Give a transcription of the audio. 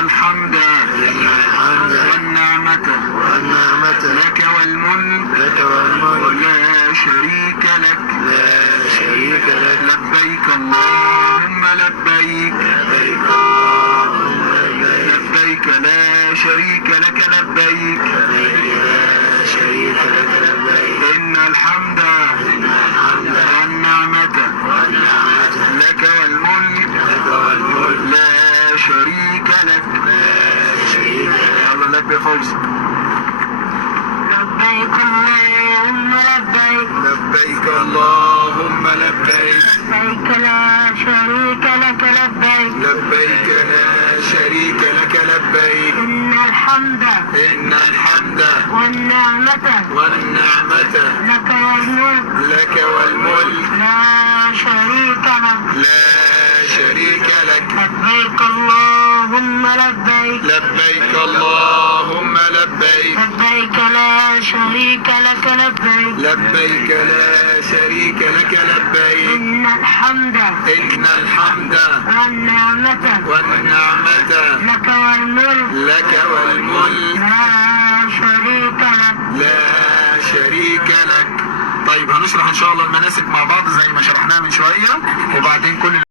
الحمد والنعمة لك والملك لا شريك لك لبيك اللهم لبيك لبيك لا شريك لك لبيك إن الحمد والنعمة لك والملك لا شريك لك. يلا لبي فوزي. لبيك اللهم لبيك لبيك اللهم لبيك لبيك لا شريك لك لبيك لبيك لا شريك لك لبيك إن الحمد والنعمة لك والملك لا شريك لك لبيك اللهم لبيك لبيك اللهم لبيك لبيك لا شريك لك لبيك لبيك لا شريك لك لبيك إن الحمد والنعمة والنعمة لك والملك لا شريك لك. طيب هنشرح ان شاء الله المناسك مع بعض زي ما شرحناها من شوية، وبعدين كل